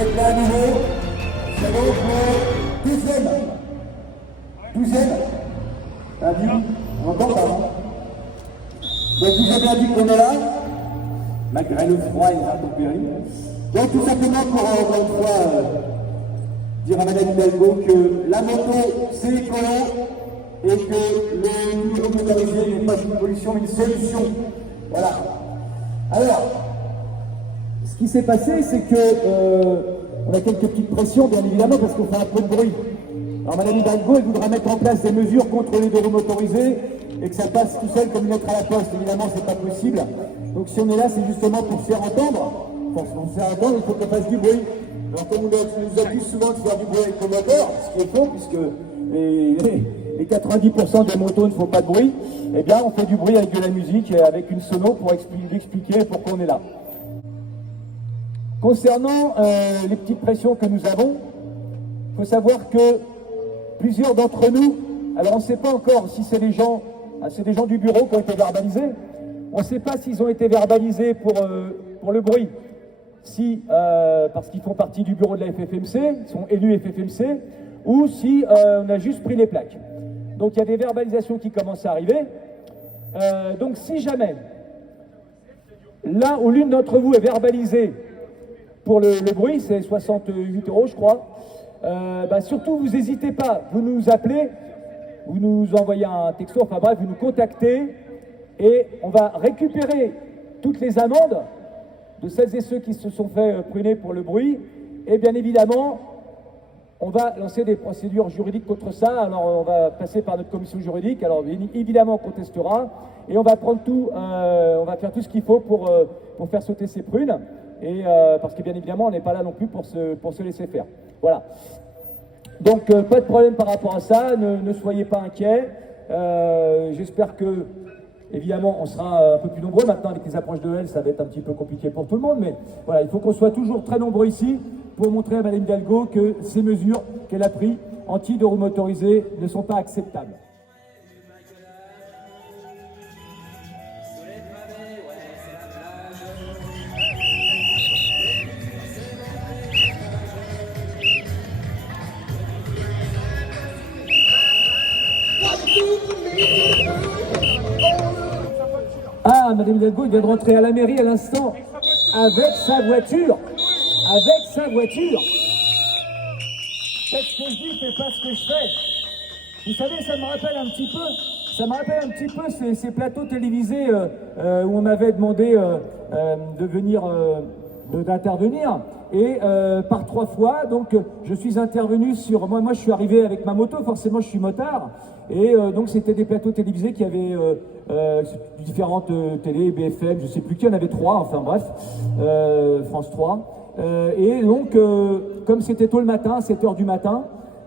êtes là à nouveau. C'est donc le 12e. Ah, on entend pas, hein. Donc vous avez bien dit qu'on est là, malgré le froid et les intempéries. Donc tout simplement pour encore une fois dire à Madame Hidalgo que la moto c'est écolo et que le véhicule motorisé n'est pas une pollution mais une solution. Voilà. Alors, ce qui s'est passé, c'est que on a quelques petites pressions, bien évidemment, parce qu'on fait un peu de bruit. Alors Madame Hidalgo, elle voudra mettre en place des mesures contre les deux roues motorisées et que ça passe tout seul comme une lettre à la poste. Évidemment, c'est pas possible. Donc si on est là, c'est justement pour se faire entendre. Pour se faire entendre, il faut qu'on fasse du bruit. Alors comme on nous accuse souvent de faire du bruit avec le moteur, ce qui est faux, puisque les 90% des motos ne font pas de bruit, eh bien on fait du bruit avec de la musique et avec une sono pour expliquer pourquoi on est là. Concernant les petites pressions que nous avons, il faut savoir que plusieurs d'entre nous, alors on ne sait pas encore si c'est des gens du bureau qui ont été verbalisés, on ne sait pas s'ils ont été verbalisés pour le bruit, si parce qu'ils font partie du bureau de la FFMC, ils sont élus FFMC, ou si on a juste pris les plaques. Donc il y a des verbalisations qui commencent à arriver. Donc si jamais l'un ou l'une d'entre vous est verbalisé pour le bruit, c'est 68 € je crois, surtout vous n'hésitez pas, vous nous appelez, vous nous envoyez un texto, enfin bref, vous nous contactez et on va récupérer toutes les amendes de celles et ceux qui se sont fait pruner pour le bruit et bien évidemment on va lancer des procédures juridiques contre ça. Alors on va passer par notre commission juridique, alors évidemment on contestera et on va prendre tout, on va faire tout ce qu'il faut pour faire sauter ces prunes et parce que bien évidemment on n'est pas là non plus pour se laisser faire. Voilà. Donc pas de problème par rapport à ça, ne soyez pas inquiets. J'espère que, évidemment, on sera un peu plus nombreux. Maintenant, avec les approches de Noël, ça va être un petit peu compliqué pour tout le monde. Mais voilà, il faut qu'on soit toujours très nombreux ici pour montrer à Madame Hidalgo que ces mesures qu'elle a prises anti-deux roues motorisées ne sont pas acceptables. Ah, Madame Hidalgo, il vient de rentrer à la mairie à l'instant avec sa voiture. Avec sa voiture. Faites ce que je dis, faites pas ce que je fais. Vous savez, ça me rappelle un petit peu ces plateaux télévisés où on m'avait demandé de venir, d'intervenir. Et par 3 fois, donc je suis intervenu sur... Moi je suis arrivé avec ma moto, forcément je suis motard. Et donc c'était des plateaux télévisés qui avaient différentes télé, BFM, je sais plus qui, il y en avait 3, enfin bref, France 3. Et donc, comme c'était tôt le matin, 7 h du matin,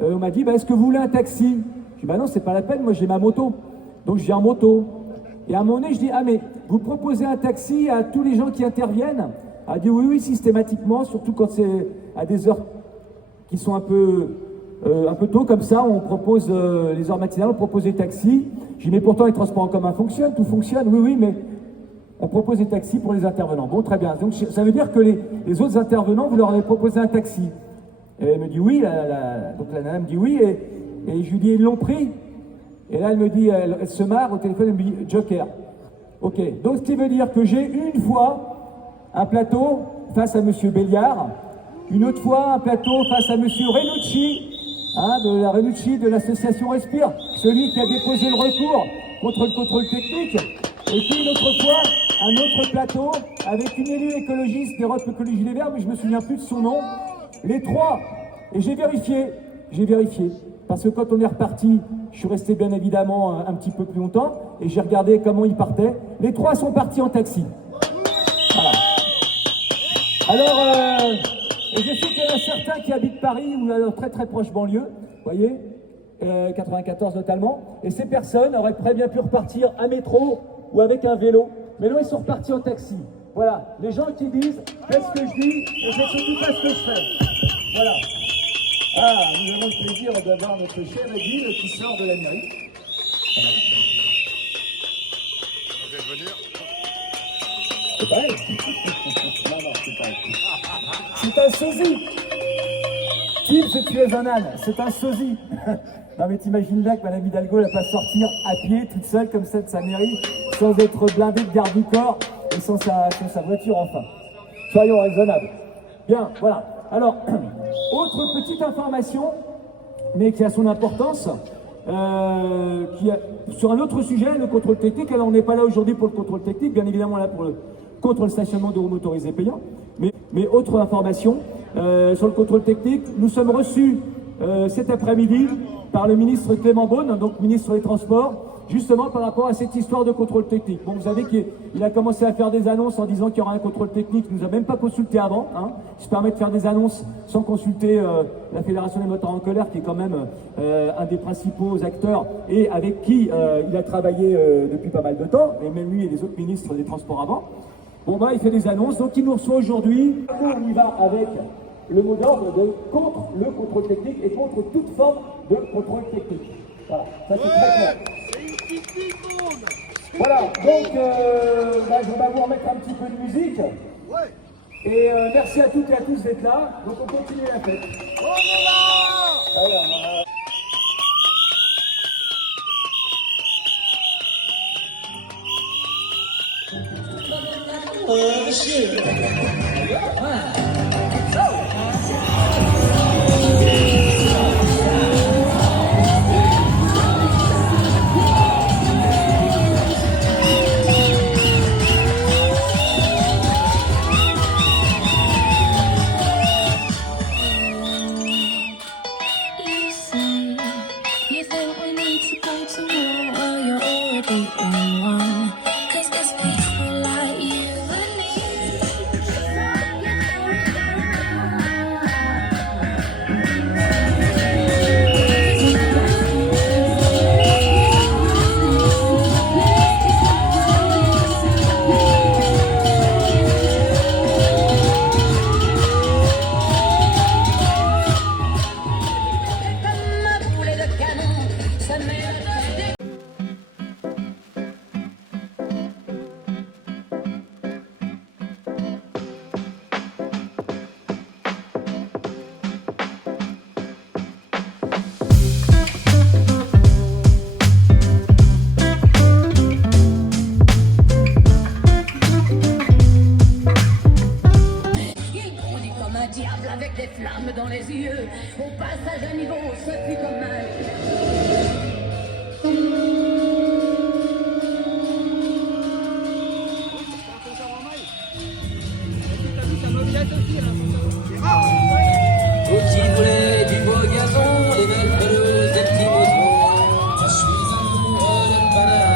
on m'a dit, est-ce que vous voulez un taxi? Je dis, non, c'est pas la peine, moi j'ai ma moto. Donc je viens en moto. Et à un moment donné, je dis, mais vous proposez un taxi à tous les gens qui interviennent? Elle a dit, oui, systématiquement, surtout quand c'est à des heures qui sont un peu tôt comme ça, on propose les heures matinales, on propose des taxis. Je dis, mais pourtant les transports en commun fonctionnent, tout fonctionne, oui, mais on propose des taxis pour les intervenants. Bon, très bien. Donc ça veut dire que les autres intervenants, vous leur avez proposé un taxi. Et elle me dit oui, donc la nana me dit oui, et je lui dis, ils l'ont pris. Et là, elle me dit, elle se marre au téléphone, elle me dit, Joker. Ok, donc ce qui veut dire que j'ai une fois un plateau face à Monsieur Béliard, une autre fois un plateau face à Monsieur Renucci, de la Renucci de l'association Respire, celui qui a déposé le recours contre le contrôle technique, et puis une autre fois un autre plateau avec une élue écologiste d'Europe Écologie Les Verts, mais je me souviens plus de son nom. Les 3, et j'ai vérifié, parce que quand on est reparti, je suis resté bien évidemment un petit peu plus longtemps, et j'ai regardé comment ils partaient. Les 3 sont partis en taxi. Voilà. Alors, et je sais qu'il y en a certains qui habitent Paris ou très très proche banlieue, vous voyez, 94 notamment, et ces personnes auraient très bien pu repartir à métro ou avec un vélo, mais non, ils sont repartis en taxi. Voilà, les gens qui disent, faites ce que je dis, et faites surtout pas ce que je fais. Voilà. Ah, nous avons le plaisir d'avoir notre chère Edwin qui sort de la mairie. Voilà. C'est pareil. Non, non, c'est pareil. C'est un sosie. Tim, tu es un âne, c'est un sosie. Non mais t'imagines là que Madame Hidalgo elle va pas sortir à pied toute seule comme ça de sa mairie sans être blindée de garde du corps et sans sa voiture enfin. Soyons raisonnables. Bien, voilà. Alors, autre petite information, mais qui a son importance, sur un autre sujet, le contrôle technique. Alors on n'est pas là aujourd'hui pour le contrôle technique, bien évidemment là contre le stationnement de roues motorisées payants. Mais autre information, sur le contrôle technique, nous sommes reçus cet après-midi par le ministre Clément Beaune, donc ministre des Transports, justement par rapport à cette histoire de contrôle technique. Bon, vous savez qu'il a commencé à faire des annonces en disant qu'il y aura un contrôle technique, il ne nous a même pas consulté avant. Hein. Il se permet de faire des annonces sans consulter la Fédération des moteurs en colère, qui est quand même un des principaux acteurs et avec qui il a travaillé depuis pas mal de temps, et même lui et les autres ministres des Transports avant. Bon, bah, il fait des annonces, donc il nous reçoit aujourd'hui. On y va avec le mot d'ordre contre le contrôle technique et contre toute forme de contrôle technique. Voilà, ça c'est très clair. Voilà, donc je vais vous remettre un petit peu de musique. Et merci à toutes et à tous d'être là. Donc on continue la fête. On est là. Alors, oh shit. Dans les yeux, au passage à niveau, ce fut comme mal. Qui voulait du beau gazon, les belles peleuses, des petits moutons. Je suis amoureux de Paname.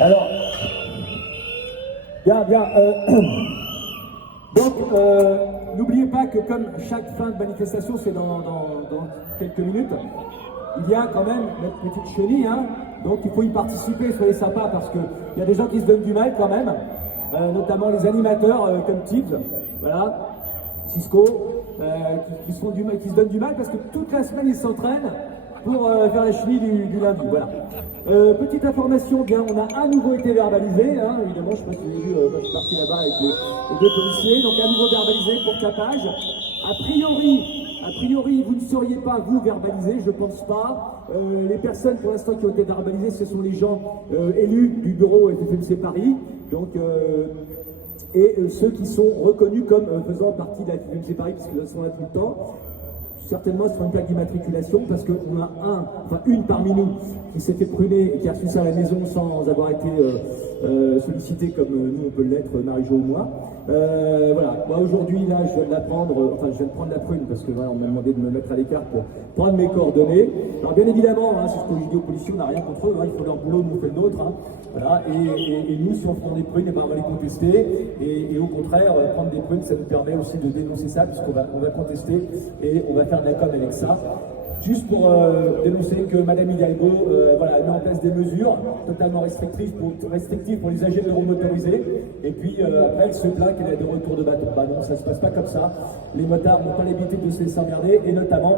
Alors, bien. Donc, n'oubliez pas que comme chaque fin de manifestation, c'est dans quelques minutes, il y a quand même notre petite chenille, hein, donc il faut y participer, soyez sympas, parce qu'il y a des gens qui se donnent du mal quand même, notamment les animateurs comme Tibbs, voilà, Cisco, qui se donnent du mal parce que toute la semaine ils s'entraînent pour faire la chenille du lundi, voilà. Petite information, bien, on a à nouveau été verbalisé, hein, évidemment, je sais pas si vous avez vu, moi je suis parti là-bas avec les deux policiers, donc à nouveau verbalisé pour capage. A A priori, vous ne seriez pas, vous, verbalisés, je pense pas. Les personnes, pour l'instant, qui ont été verbalisées, ce sont les gens élus du bureau FFMC Paris. Donc, et ceux qui sont reconnus comme faisant partie de la FFMC Paris, puisqu'ils sont là tout le temps. Certainement sur une plaque d'immatriculation, parce qu'on a une parmi nous qui s'est fait pruner et qui a reçu ça à la maison sans avoir été sollicité comme nous on peut l'être, Marie-Jo ou moi. Voilà, moi aujourd'hui là je viens de je viens de prendre la prune parce que voilà, on m'a demandé de me mettre à l'écart pour prendre mes coordonnées. Alors bien évidemment, c'est ce que je dis aux policiers, on n'a rien contre eux, il faut leur boulot, nous on fait le nôtre. Voilà, et nous si on prend des prunes, on va les contester, et au contraire, prendre des prunes ça nous permet aussi de dénoncer ça, puisqu'on va contester et on va faire de la com avec ça. Juste pour dénoncer que Madame Hidalgo a mis en place des mesures totalement restrictives pour les agents motorisés. Et puis après, elle se plaint qu'elle a des retours de bâton. Bah non, ça se passe pas comme ça. Les motards n'ont pas l'habitude de se laisser emmerder, et notamment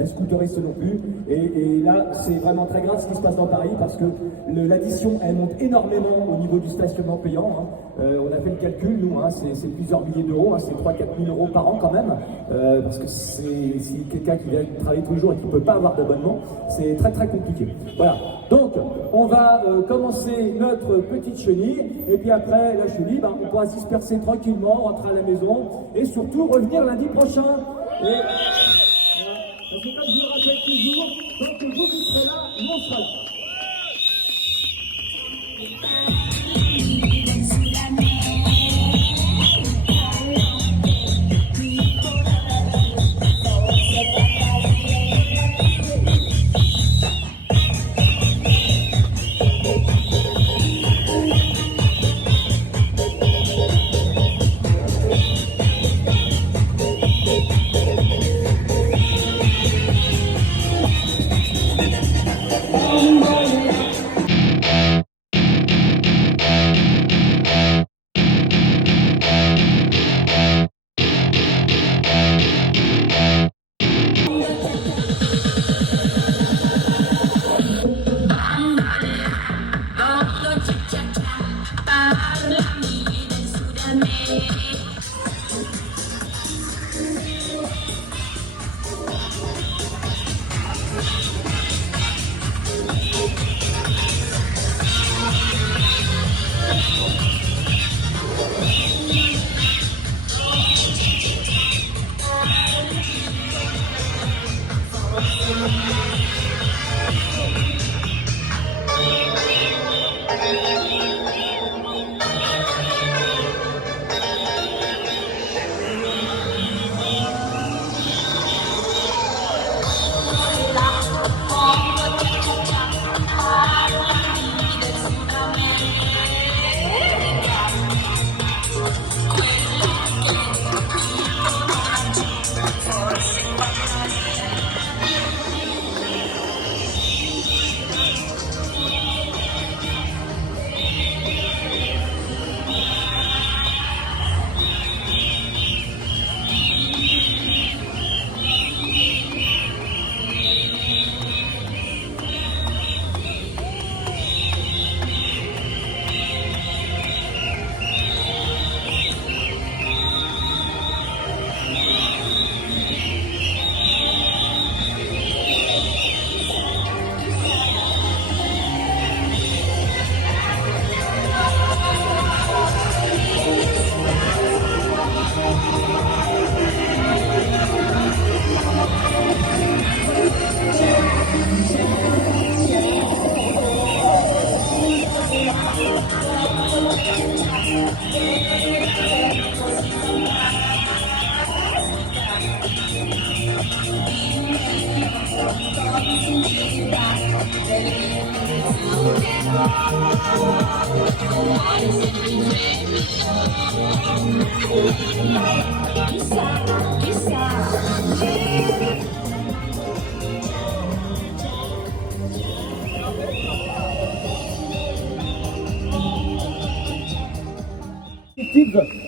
les scooteristes non plus. Et là, c'est vraiment très grave ce qui se passe dans Paris, parce que l'addition, elle monte énormément au niveau du stationnement payant. On a fait le calcul, nous, c'est plusieurs milliers d'euros, c'est 3 000 à 4 000 euros par an quand même, parce que si quelqu'un qui vient travailler tous les jours et qui ne peut pas avoir d'abonnement, c'est très très compliqué. Voilà, donc on va commencer notre petite chenille, et puis après la chenille, on pourra se disperser tranquillement, rentrer à la maison, et surtout revenir lundi prochain. Parce que comme je le rappelle toujours, tant que vous serez là, nous on sera là.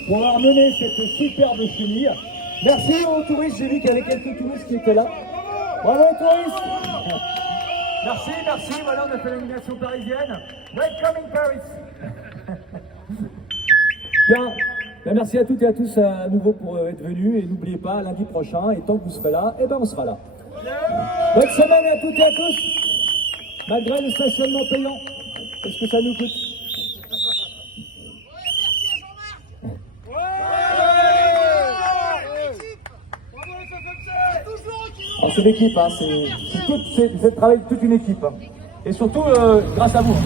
Pour avoir mené cette superbe chenille. Merci aux touristes, j'ai vu qu'il y avait quelques touristes qui étaient là. Bravo aux touristes. Merci, voilà on a fait l'animation parisienne. Welcome in Paris. Bien, Ben, merci à toutes et à tous à nouveau pour être venus. Et n'oubliez pas, lundi prochain, et tant que vous serez là, eh ben on sera là. Bonne semaine à toutes et à tous. Malgré le stationnement payant, qu'est-ce que ça nous coûte? C'est l'équipe, hein, vous faites travailler toute une équipe. Hein. Et surtout, grâce à vous.